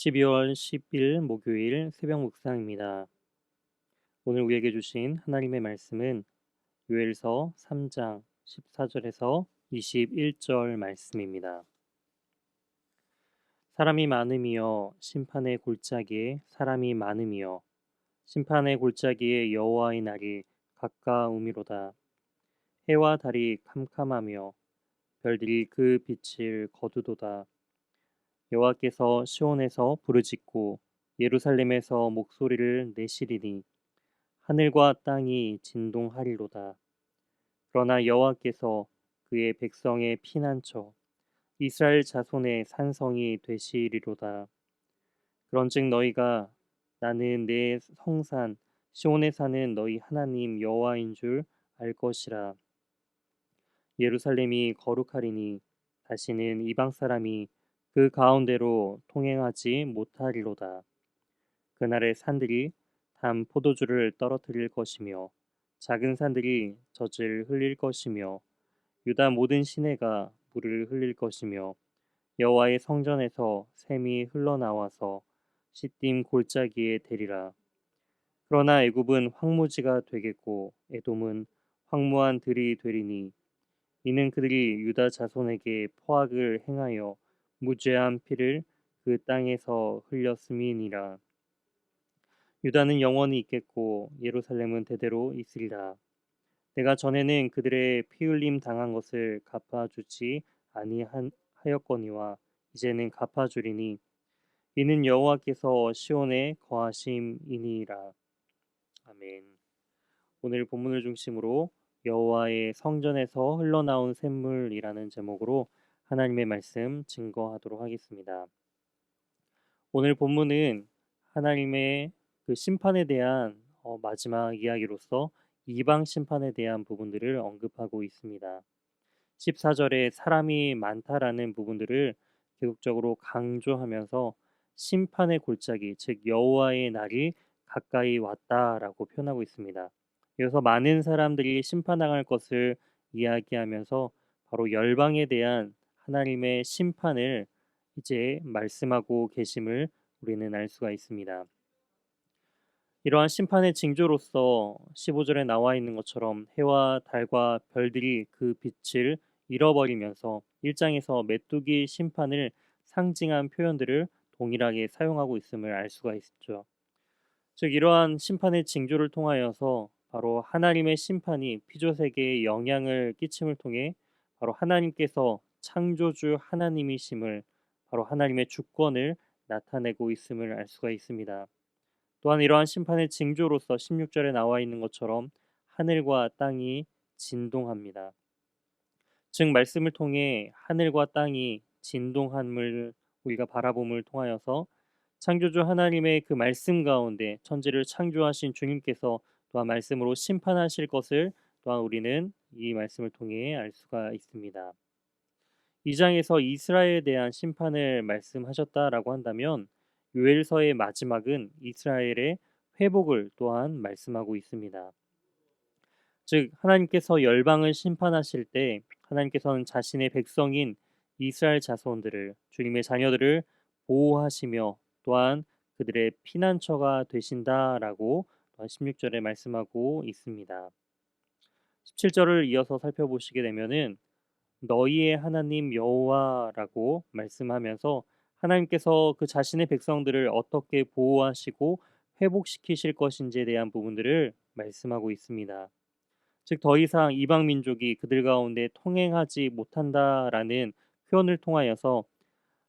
12월 10일 목요일 새벽 묵상입니다. 오늘 우리에게 주신 하나님의 말씀은 요엘서 3장 14절에서 21절 말씀입니다. 사람이 많음이여 심판의 골짜기에 사람이 많음이여 심판의 골짜기에 여호와의 날이 가까우미로다. 해와 달이 캄캄하며 별들이 그 빛을 거두도다. 여호와께서 시온에서 부르짖고 예루살렘에서 목소리를 내시리니 하늘과 땅이 진동하리로다. 그러나 여호와께서 그의 백성의 피난처 이스라엘 자손의 산성이 되시리로다. 그런즉 너희가 나는 내 성산 시온에 사는 너희 하나님 여호와인 줄 알 것이라. 예루살렘이 거룩하리니 다시는 이방 사람이 그 가운데로 통행하지 못하리로다. 그날의 산들이 담 포도주를 떨어뜨릴 것이며 작은 산들이 젖을 흘릴 것이며 유다 모든 시내가 물을 흘릴 것이며 여호와의 성전에서 샘이 흘러나와서 시딤 골짜기에 대리라. 그러나 애굽은 황무지가 되겠고 에돔은 황무한 들이 되리니 이는 그들이 유다 자손에게 포악을 행하여 무죄한 피를 그 땅에서 흘렸음이니라. 유다는 영원히 있겠고 예루살렘은 대대로 있으리라. 내가 전에는 그들의 피 흘림 당한 것을 갚아주지 아니하였거니와 이제는 갚아주리니 이는 여호와께서 시온에 거하심이니라. 아멘. 오늘 본문을 중심으로 여호와의 성전에서 흘러나온 샘물이라는 제목으로 하나님의 말씀 증거하도록 하겠습니다. 오늘 본문은 하나님의 그 심판에 대한 마지막 이야기로서 이방 심판에 대한 부분들을 언급하고 있습니다. 14절에 사람이 많다라는 부분들을 계속적으로 강조하면서 심판의 골짜기, 즉 여호와의 날이 가까이 왔다라고 표현하고 있습니다. 이어서 많은 사람들이 심판당할 것을 이야기하면서 바로 열방에 대한 하나님의 심판을 이제 말씀하고 계심을 우리는 알 수가 있습니다. 이러한 심판의 징조로서 15절에 나와 있는 것처럼 해와 달과 별들이 그 빛을 잃어버리면서 1장에서 메뚜기 심판을 상징한 표현들을 동일하게 사용하고 있음을 알 수가 있죠. 즉 이러한 심판의 징조를 통하여서 바로 하나님의 심판이 피조세계에 영향을 끼침을 통해 바로 하나님께서 창조주 하나님이심을 바로 하나님의 주권을 나타내고 있음을 알 수가 있습니다. 또한 이러한 심판의 징조로서 16절에 나와 있는 것처럼 하늘과 땅이 진동합니다. 즉 말씀을 통해 하늘과 땅이 진동함을 우리가 바라봄을 통하여서 창조주 하나님의 그 말씀 가운데 천지를 창조하신 주님께서 또한 말씀으로 심판하실 것을 또한 우리는 이 말씀을 통해 알 수가 있습니다. 이 장에서 이스라엘에 대한 심판을 말씀하셨다라고 한다면 요엘서의 마지막은 이스라엘의 회복을 또한 말씀하고 있습니다. 즉 하나님께서 열방을 심판하실 때 하나님께서는 자신의 백성인 이스라엘 자손들을 주님의 자녀들을 보호하시며 또한 그들의 피난처가 되신다라고 16절에 말씀하고 있습니다. 17절을 이어서 살펴보시게 되면은 너희의 하나님 여호와라고 말씀하면서 하나님께서 그 자신의 백성들을 어떻게 보호하시고 회복시키실 것인지에 대한 부분들을 말씀하고 있습니다. 즉 더 이상 이방 민족이 그들 가운데 통행하지 못한다라는 표현을 통하여서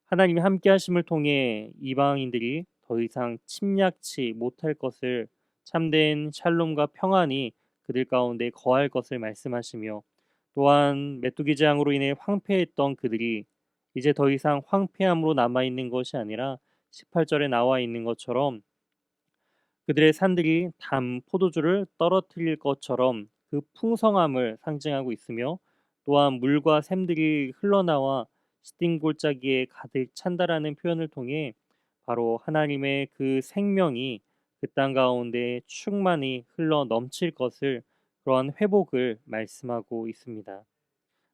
하나님이 함께 하심을 통해 이방인들이 더 이상 침략치 못할 것을 참된 샬롬과 평안이 그들 가운데 거할 것을 말씀하시며 또한 메뚜기 재앙으로 인해 황폐했던 그들이 이제 더 이상 황폐함으로 남아 있는 것이 아니라 18절에 나와 있는 것처럼 그들의 산들이 담 포도주를 떨어뜨릴 것처럼 그 풍성함을 상징하고 있으며 또한 물과 샘들이 흘러나와 시딤 골짜기에 가득 찬다라는 표현을 통해 바로 하나님의 그 생명이 그 땅 가운데 충만히 흘러 넘칠 것을 그러한 회복을 말씀하고 있습니다.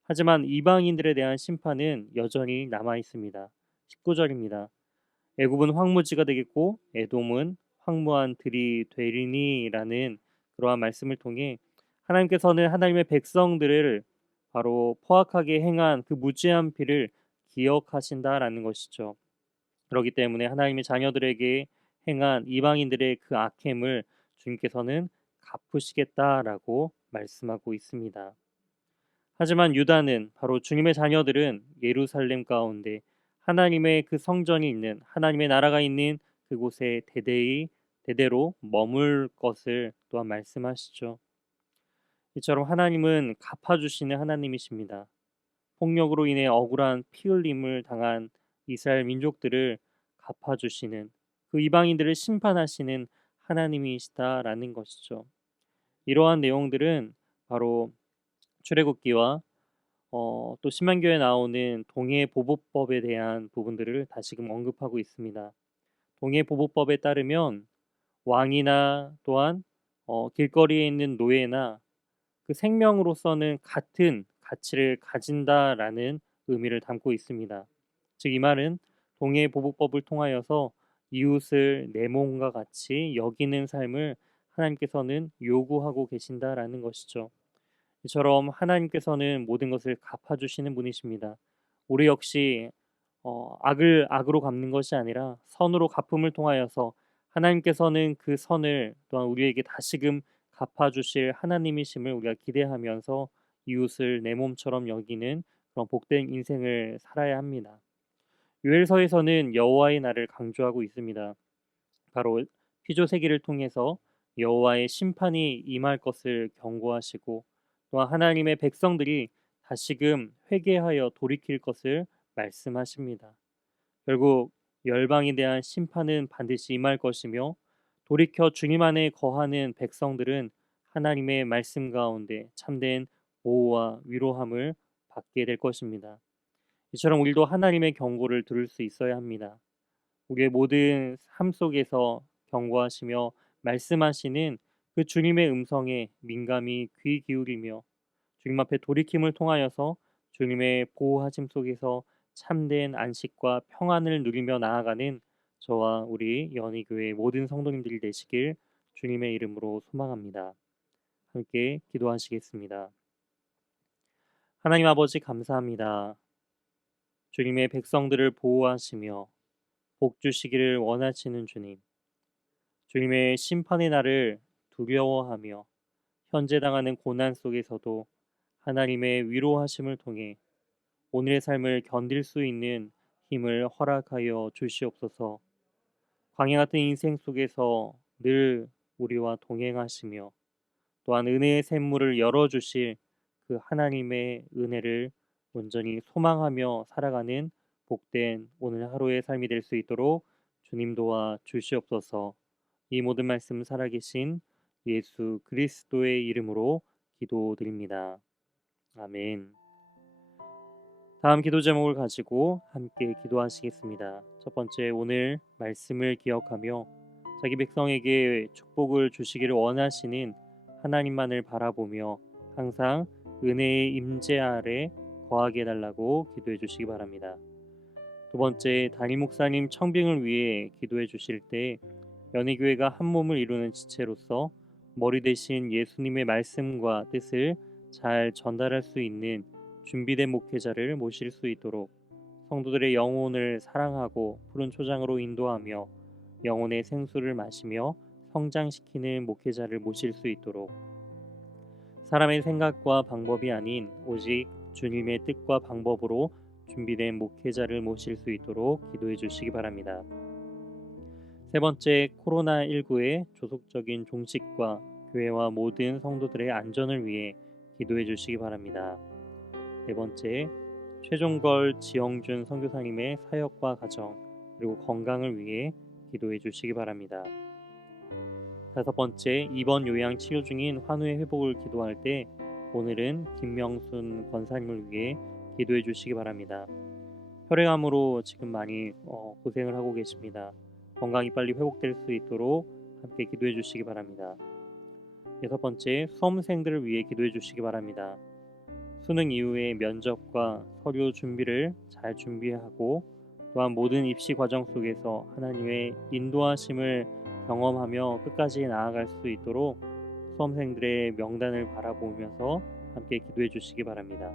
하지만 이방인들에 대한 심판은 여전히 남아 있습니다. 19절입니다. 애굽은 황무지가 되겠고 에돔은 황무한 들이 되리니라는 그러한 말씀을 통해 하나님께서는 하나님의 백성들을 바로 포악하게 행한 그 무지한 피를 기억하신다라는 것이죠. 그렇기 때문에 하나님의 자녀들에게 행한 이방인들의 그 악행을 주님께서는 갚으시겠다라고 말씀하고 있습니다. 하지만 유다는 바로 주님의 자녀들은 예루살렘 가운데 하나님의 그 성전이 있는 하나님의 나라가 있는 그곳에 대대로 머물 것을 또한 말씀하시죠. 이처럼 하나님은 갚아주시는 하나님이십니다. 폭력으로 인해 억울한 피 흘림을 당한 이스라엘 민족들을 갚아주시는 그 이방인들을 심판하시는 하나님이시다라는 것이죠. 이러한 내용들은 바로 출애굽기와 또 신명기에 나오는 동해보복법에 대한 부분들을 다시금 언급하고 있습니다. 동해보복법에 따르면 왕이나 또한 길거리에 있는 노예나 그 생명으로서는 같은 가치를 가진다라는 의미를 담고 있습니다. 즉 이 말은 동해보복법을 통하여서 이웃을 내 몸과 같이 여기는 삶을 하나님께서는 요구하고 계신다라는 것이죠. 이처럼 하나님께서는 모든 것을 갚아주시는 분이십니다. 우리 역시 악을 악으로 갚는 것이 아니라 선으로 갚음을 통하여서 하나님께서는 그 선을 또한 우리에게 다시금 갚아주실 하나님이심을 우리가 기대하면서 이웃을 내 몸처럼 여기는 그런 복된 인생을 살아야 합니다. 요엘서에서는 여호와의 날을 강조하고 있습니다. 바로 피조세기를 통해서 여호와의 심판이 임할 것을 경고하시고 또한 하나님의 백성들이 다시금 회개하여 돌이킬 것을 말씀하십니다. 결국 열방에 대한 심판은 반드시 임할 것이며 돌이켜 주님 안에 거하는 백성들은 하나님의 말씀 가운데 참된 보호와 위로함을 받게 될 것입니다. 이처럼 우리도 하나님의 경고를 들을 수 있어야 합니다. 우리의 모든 삶 속에서 경고하시며 말씀하시는 그 주님의 음성에 민감히 귀 기울이며 주님 앞에 돌이킴을 통하여서 주님의 보호하심 속에서 참된 안식과 평안을 누리며 나아가는 저와 우리 연희교회 모든 성도님들이 되시길 주님의 이름으로 소망합니다. 함께 기도하시겠습니다. 하나님 아버지 감사합니다. 주님의 백성들을 보호하시며 복 주시기를 원하시는 주님, 주님의 심판의 날을 두려워하며 현재 당하는 고난 속에서도 하나님의 위로하심을 통해 오늘의 삶을 견딜 수 있는 힘을 허락하여 주시옵소서. 광야 같은 인생 속에서 늘 우리와 동행하시며 또한 은혜의 샘물을 열어주실 그 하나님의 은혜를 온전히 소망하며 살아가는 복된 오늘 하루의 삶이 될 수 있도록 주님 도와 주시옵소서. 이 모든 말씀 살아계신 예수 그리스도의 이름으로 기도드립니다. 아멘. 다음 기도 제목을 가지고 함께 기도하시겠습니다. 첫 번째, 오늘 말씀을 기억하며 자기 백성에게 축복을 주시기를 원하시는 하나님만을 바라보며 항상 은혜의 임재 아래 거하게 해달라고 기도해 주시기 바랍니다. 두 번째, 담임 목사님 청빙을 위해 기도해 주실 때 연희교회가 한 몸을 이루는 지체로서 머리 대신 예수님의 말씀과 뜻을 잘 전달할 수 있는 준비된 목회자를 모실 수 있도록 성도들의 영혼을 사랑하고 푸른 초장으로 인도하며 영혼의 생수를 마시며 성장시키는 목회자를 모실 수 있도록 사람의 생각과 방법이 아닌 오직 주님의 뜻과 방법으로 준비된 목회자를 모실 수 있도록 기도해 주시기 바랍니다. 세 번째, 코로나19의 조속적인 종식과 교회와 모든 성도들의 안전을 위해 기도해 주시기 바랍니다. 네 번째, 최종걸 지영준 선교사님의 사역과 가정 그리고 건강을 위해 기도해 주시기 바랍니다. 다섯 번째, 입원 요양 치료 중인 환우의 회복을 기도할 때 오늘은 김명순 권사님을 위해 기도해 주시기 바랍니다. 혈액암으로 지금 많이 고생을 하고 계십니다. 건강이 빨리 회복될 수 있도록 함께 기도해 주시기 바랍니다. 여섯 번째, 수험생들을 위해 기도해 주시기 바랍니다. 수능 이후의 면접과 서류 준비를 잘 준비하고 또한 모든 입시 과정 속에서 하나님의 인도하심을 경험하며 끝까지 나아갈 수 있도록 수험생들의 명단을 바라보면서 함께 기도해 주시기 바랍니다.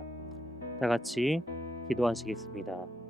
다 같이 기도하시겠습니다.